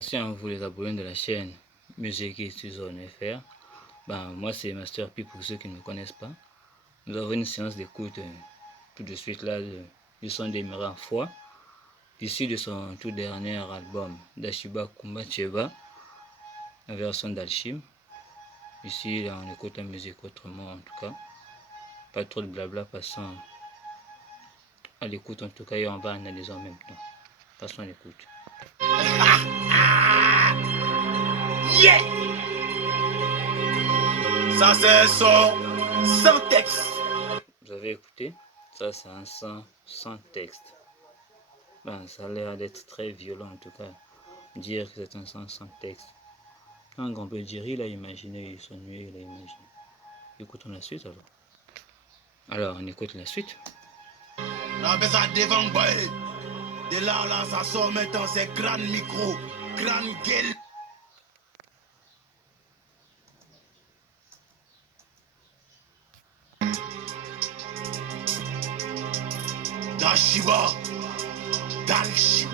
Si on vous les abonnés de la chaîne Musique sur Zone FR, moi c'est Master P pour ceux qui ne me connaissent pas. Nous avons une séance d'écoute tout de suite là du son d'Emira en foi, issu de son tout dernier album d'Ashiba Kumba Cheba, la version d'Alchim. Ici là, on écoute la musique autrement en tout cas, pas trop de blabla, passons à l'écoute en tout cas et on va analyser en même temps. Passons à l'écoute. Yeah! Ça c'est un son sans texte. Vous avez écouté? Ça c'est un son sans texte. Ça a l'air d'être très violent en tout cas. Dire que c'est un son sans texte. Quand on peut dire, il a imaginé, son nuit, il a imaginé. Écoutons la suite alors. Alors on écoute la suite. Là, mais ça devant boy. De là, ça sort maintenant, c'est grand micro, grande gueule. D'Ashiba, d'Alchim.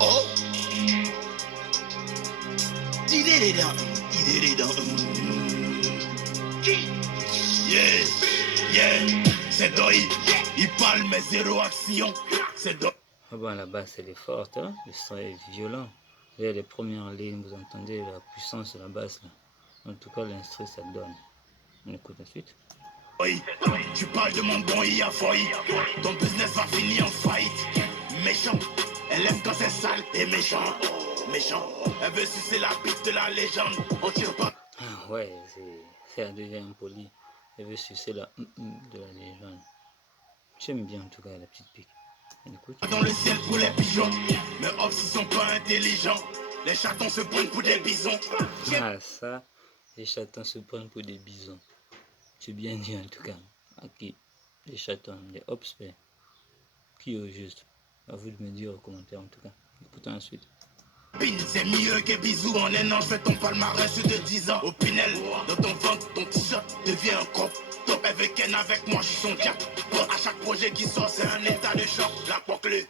Oh! Il est dans. Yeah, yeah, c'est Doi. Il parle mais zéro action. C'est Doi. La basse elle est forte, hein? Le son est violent. Et les premières lignes, vous entendez la puissance de la basse là. En tout cas, l'instru ça donne. On écoute la suite. Oui, tu parles de mon bon Iafoy. Ton business va finir en faillite. Méchant, elle aime quand c'est sale et méchant. Méchant, elle veut sucer la bite de la légende. On tire pas. Ouais, ça devient impoli. Elle veut sucer la de la légende. J'aime bien en tout cas la petite pique. On écoute. Dans le ciel pour les pigeons, mais hop, s'ils sont pas intelligents. Les chatons se prennent pour des bisons. Ça, les chatons se prennent pour des bisons. C'est bien dit en tout cas. Ok, les chatons, les hops, qui est au juste? À vous de me dire aux commentaires en tout cas. Écoutons ensuite. C'est mieux que bisous. En un an, je fais ton palmarès de 10 ans. Au Pinel, dans ton ventre, ton t-shirt devient un cop. Top avec moi, je suis son diable. À chaque projet qui sort, c'est un état de choc. La clé.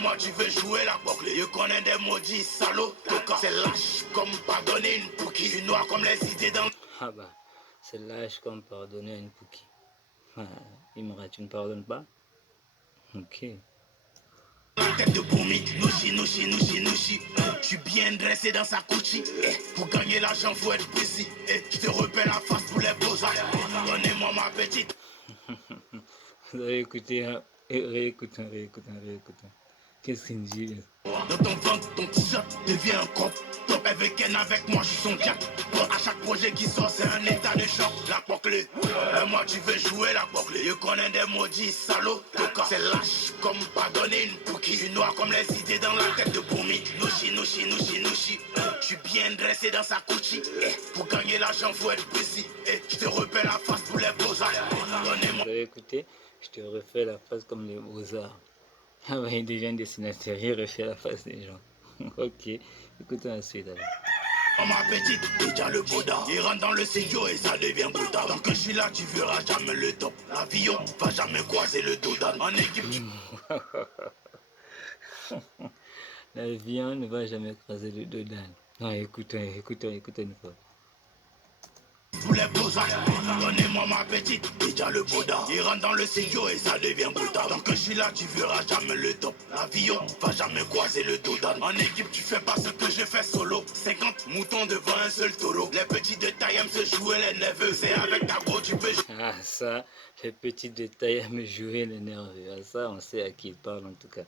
Moi, tu veux jouer la clé. Je connais des maudits salauds. C'est lâche comme pardonner une poukie. Je suis noir comme les idées dans. C'est lâche comme pardonner une poukie. Imra, tu ne pardonnes pas? Ok. La tête de Boumi, nouchi. Je suis bien dressé dans sa couchi. Pour gagner l'argent, faut être précis. Je te repère la face pour les beaux-arts. Donnez-moi ma petite. Vous avez écouté, hein? Réécoutons. Qu'est-ce qu'il dit? Dans ton ventre, ton t-shirt devient un cop. Top avec moi, je suis son diable. À chaque projet qui sort, c'est un état de choc. La clé. Moi, tu veux jouer la clé. Je connais des maudits salauds. C'est lâche comme pardonner une poukie. Je suis noir comme les idées dans la tête de Boumi. Nouchi. Je suis bien dressé dans sa couchi. Pour gagner l'argent, faut être précis. Je te repère la face pour les beaux-arts. Vous avez écouté? Je te refais la face comme les beaux-arts. Il devient dessinateur, il refait la face des gens. Ok, écoutons la suite alors. Ma petite, déjà le Bouddha. Il rentre dans le studio et ça devient Bouddha. Tant que je suis là, tu verras jamais le top. L'avion va jamais croiser le Dodan. En équipe, L'avion ne va jamais croiser le Dodan. Non, écoutons une fois. Pour les beaux-arts, donnez-moi ma petite, déjà le Bouddha. Il rentre dans le studio et ça devient Bouddha. Tant que je suis là, tu verras jamais le top. L'avion va jamais croiser le Dodan. En équipe, tu fais pas ce que je fais solo. 50 moutons devant un seul taureau. Les petits détails aiment se jouer les nerveux. C'est avec ta go, tu peux. Ça, les petits détails aiment jouer les nerveux. Ça, on sait à qui il parle en tout cas.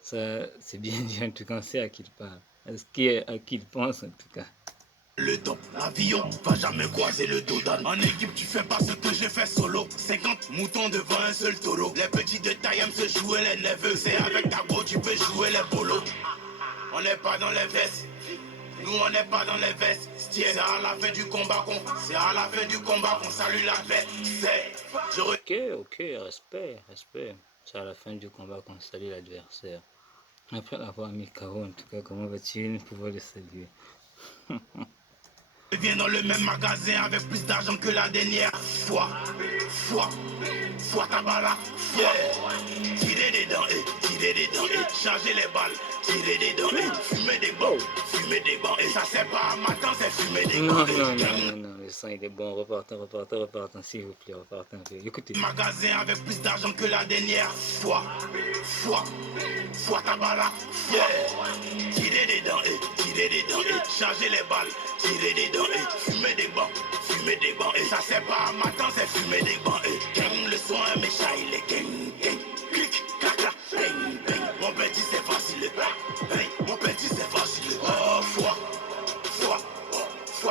Ça, c'est bien dit en tout cas, on sait à qui il parle. À qui il pense en tout cas. Le top, l'avion va jamais croiser le Dodan. En équipe, tu fais pas ce que je fais solo. 50 moutons devant un seul taureau. Les petits détails aiment se jouer les nerveux. C'est avec ta go, tu peux jouer les bolos. On n'est pas dans les vestes. Nous, on n'est pas dans les vestes. C'est à la fin du combat qu'on salue la fête. Ok, respect. C'est à la fin du combat qu'on salue l'adversaire. Après l'avoir mis KO, en tout cas, comment va-t-il pouvoir le saluer? Je viens dans le même magasin avec plus d'argent que la dernière fois. Foi ta balle, tirer des dents, charger les balles, tirer des dents, fumer des balles. ça c'est pas matin, c'est fumer des Non, bancs. non, non, non, non, le son il est bon, repartons, s'il vous plaît, repartons un peu. Écoutez. Magasin avec plus d'argent que la dernière fois. Fois ta balle, yeah. Tirer des dents, tirer des dents, changer les balles, tirer des dents, fumer des bancs, et ça c'est pas matin, c'est fumer des bancs, gang, le son est méchant, il est gang, gang, clic, clac, clac, bang, bang, mon petit c'est facile, hey, mon petit c'est facile, oh, fois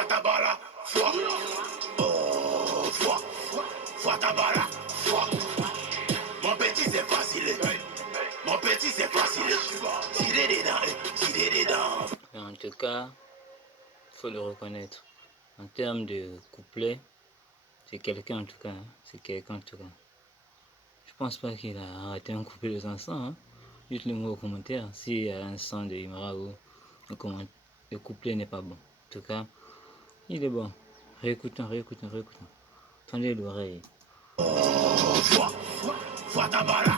ta balle, oh, fois ta balle, mon petit c'est facile, mon petit c'est facile, tirer des dents. En tout cas, il faut le reconnaître. En termes de couplet, c'est quelqu'un en tout cas. Hein. C'est quelqu'un en tout cas. Je pense pas qu'il a arrêté un couplet de son son. Hein. Dites-le moi au commentaire s'il y a un son de Imara où le couplet n'est pas bon. En tout cas, il est bon. Réécoutons. Tendez l'oreille. Fois ta balle,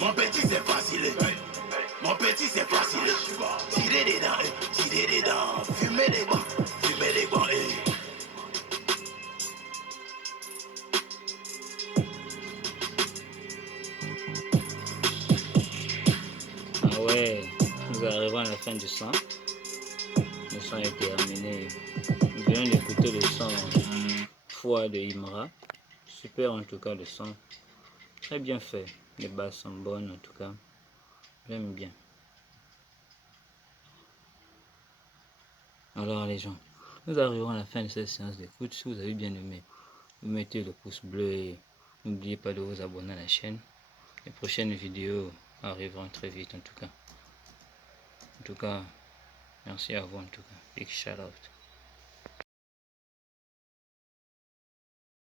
mon petit c'est facile. Mon petit c'est facile. Tirer des dents, fumer des bancs, Ah ouais, nous arrivons à la fin du son. Le son est terminé. Nous venons d'écouter le son Foi de Imara. Super en tout cas le son. Très bien fait. Les basses sont bonnes en tout cas. J'aime bien. Alors les gens, nous arrivons à la fin de cette séance d'écoute. Si vous avez bien aimé, vous mettez le pouce bleu et n'oubliez pas de vous abonner à la chaîne. Les prochaines vidéos arriveront très vite en tout cas. En tout cas, merci à vous en tout cas. Big shout out.